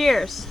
Cheers!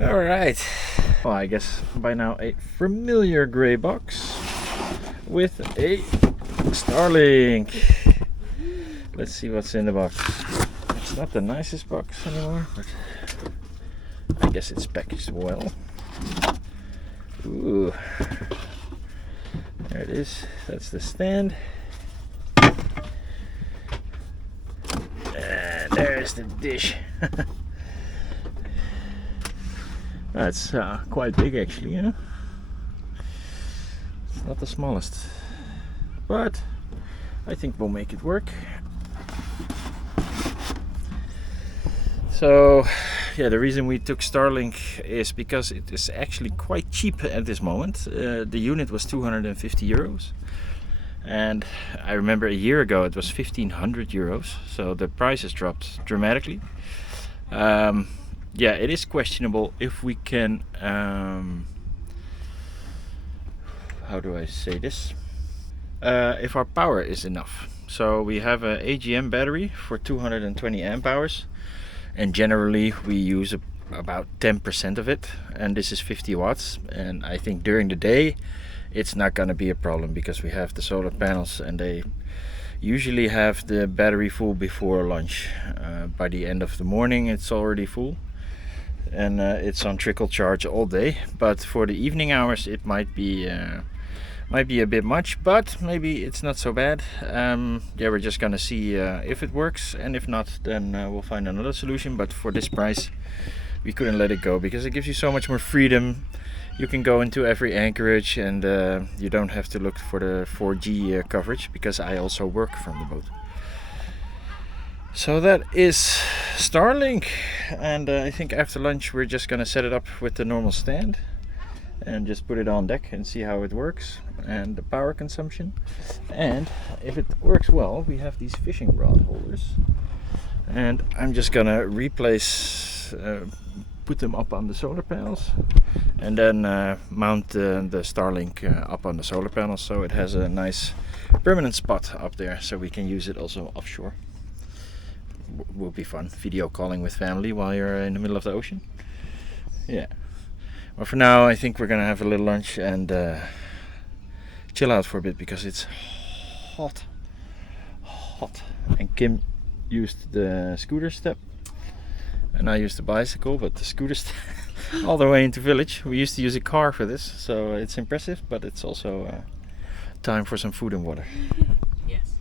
Alright, well, I guess by now a familiar grey box with a Starlink. Let's see what's in the box. It's not the nicest box anymore, but I guess it's packaged well. Ooh, there it is. That's the stand. And there's the dish. That's quite big actually, you know. It's not the smallest, but I think we'll make it work. So yeah, the reason we took Starlink is because it is actually quite cheap at this moment. The unit was 250 euros, and I remember a year ago it was 1500 euros, so the price has dropped dramatically. Yeah, it is questionable if we can, how do I say this? If our power is enough. So we have an AGM battery for 220 amp hours, and generally we use about 10% of it, and this is 50 watts. And I think during the day it's not going to be a problem because we have the solar panels and they usually have the battery full before lunch. By the end of the morning it's already full. And it's on trickle charge all day, but for the evening hours it might be a bit much, but maybe it's not so bad. Yeah, we're just gonna see if it works, and if not, then we'll find another solution. But for this price we couldn't let it go because it gives you so much more freedom. You can go into every anchorage, and you don't have to look for the 4G coverage, because I also work from the boat. So that is Starlink, and I think after lunch we're just gonna set it up with the normal stand and just put it on deck and see how it works and the power consumption. And if it works well, we have these fishing rod holders, and I'm just gonna replace, put them up on the solar panels, and then mount the Starlink up on the solar panels, so it has a nice permanent spot up there, so we can use it also offshore. Will be fun, video calling with family while you're in the middle of the ocean. Yeah. Well, for now I think we're gonna have a little lunch and chill out for a bit because it's hot. And Kim used the scooter step and I used the bicycle, but the scooter step all the way into village. We used to use a car for this, so it's impressive, but it's also time for some food and water. Yes.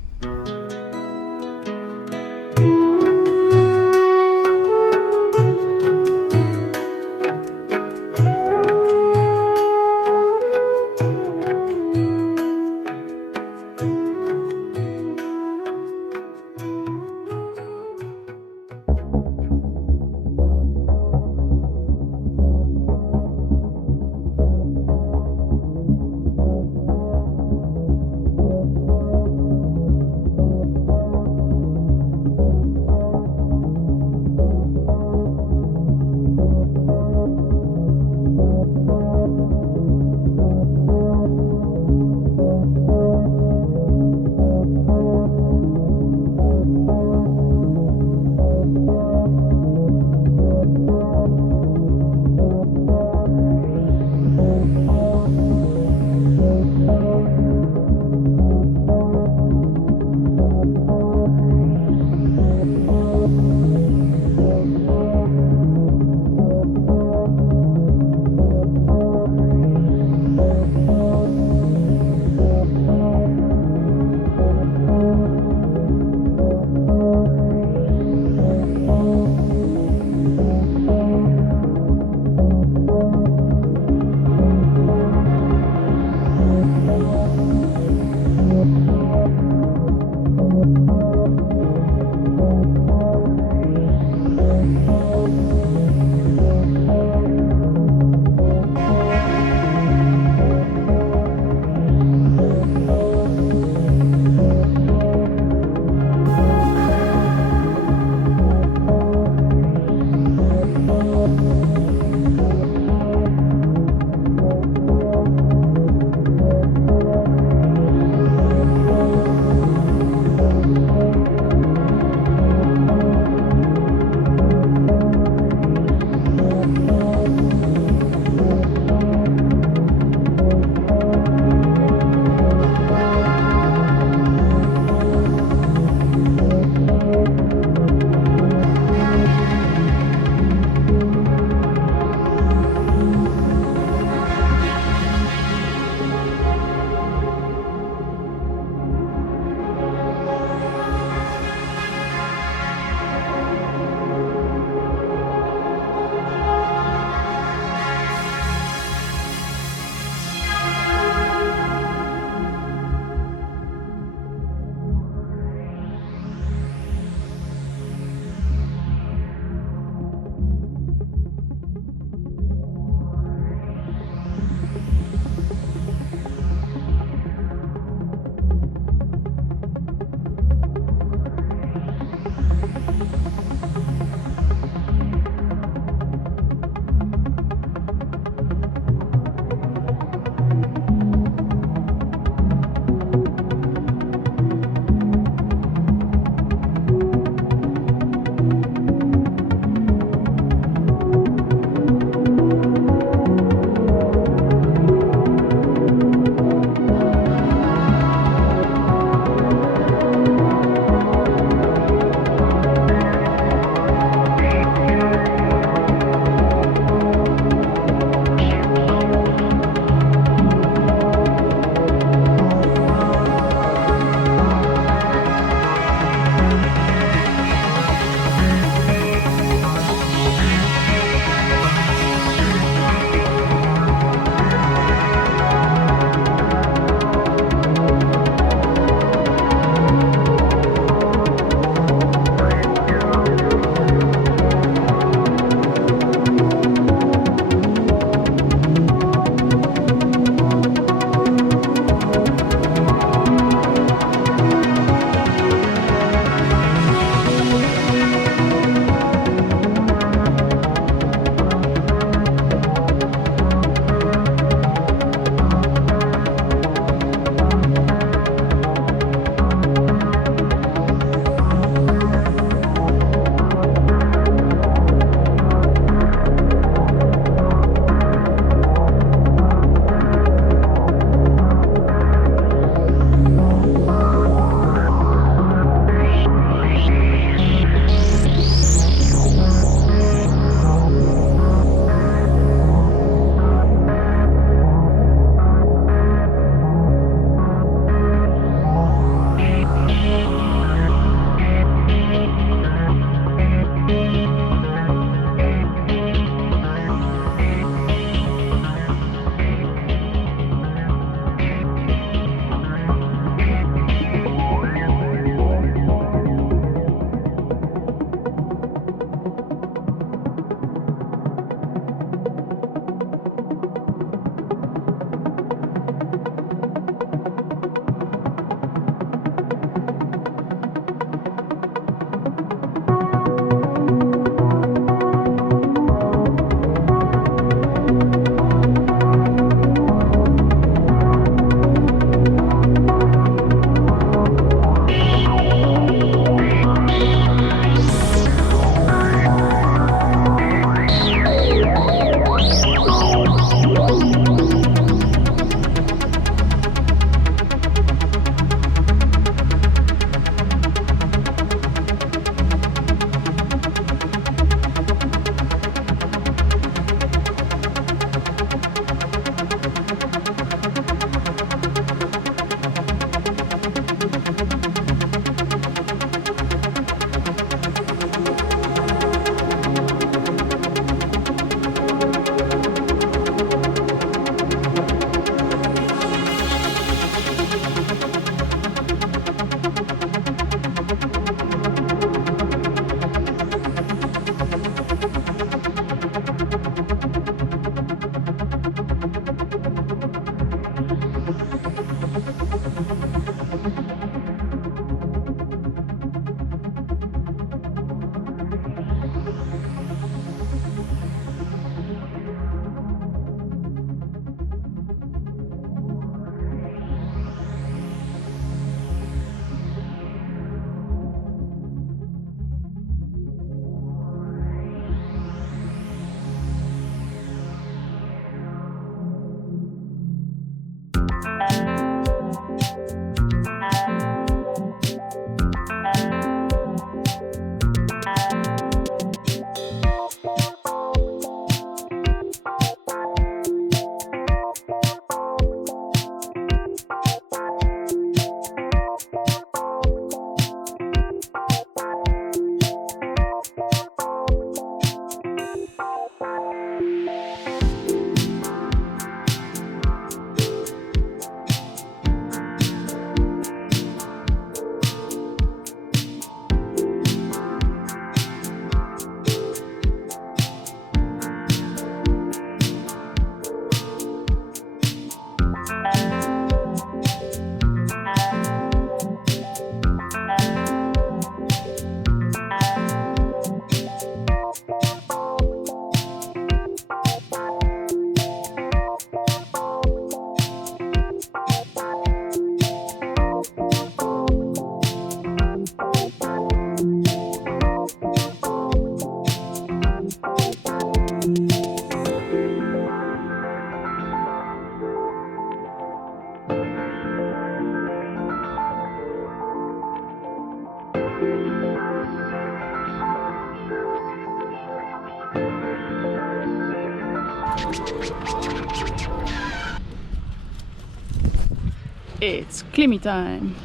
It's Climmy time.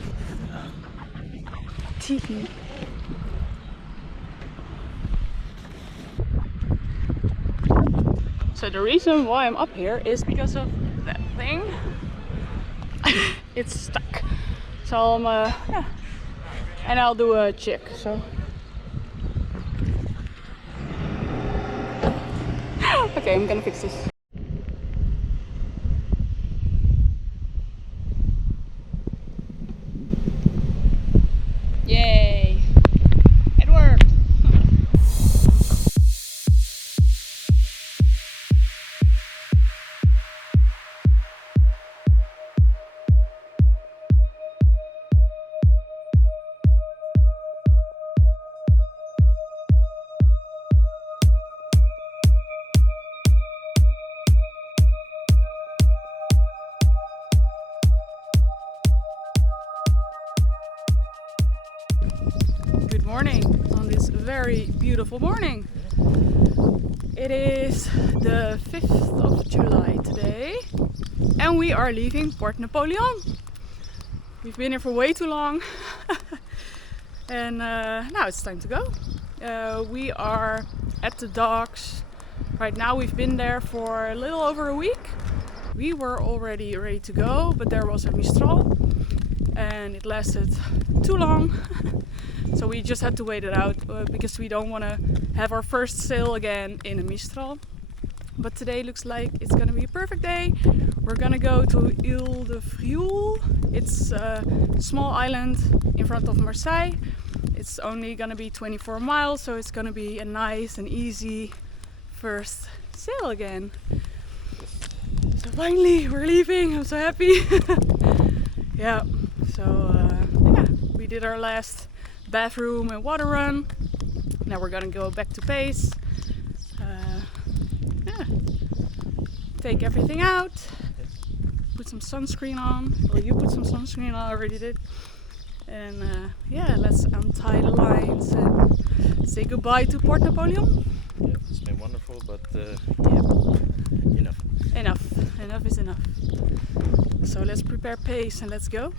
TV. So the reason why I'm up here is because of that thing. It's stuck. So I'm yeah. And I'll do a check. So okay, I'm gonna fix this. Yay! It worked! Good morning on this very beautiful morning. It is the 5th of July today and we are leaving Port Napoleon. We've been here for way too long and now it's time to go. We are at the docks. Right now we've been there for a little over a week. We were already ready to go, but there was a Mistral and it lasted too long. So we just had to wait it out because we don't want to have our first sail again in a Mistral. But today looks like it's gonna be a perfect day. We're gonna go to Ile de Frioul. It's a small island in front of Marseille. It's only gonna be 24 miles, so it's gonna be a nice and easy first sail again. So finally we're leaving. I'm so happy. Yeah. So yeah, we did our last bathroom and water run. Now we're gonna go back to base. Yeah. Take everything out. Put some sunscreen on. Well, you put some sunscreen on, I already did. And yeah, let's untie the lines and say goodbye to Port Napoleon. Yeah, it's been wonderful, but yeah. enough. Enough is enough. So let's prepare pace and let's go.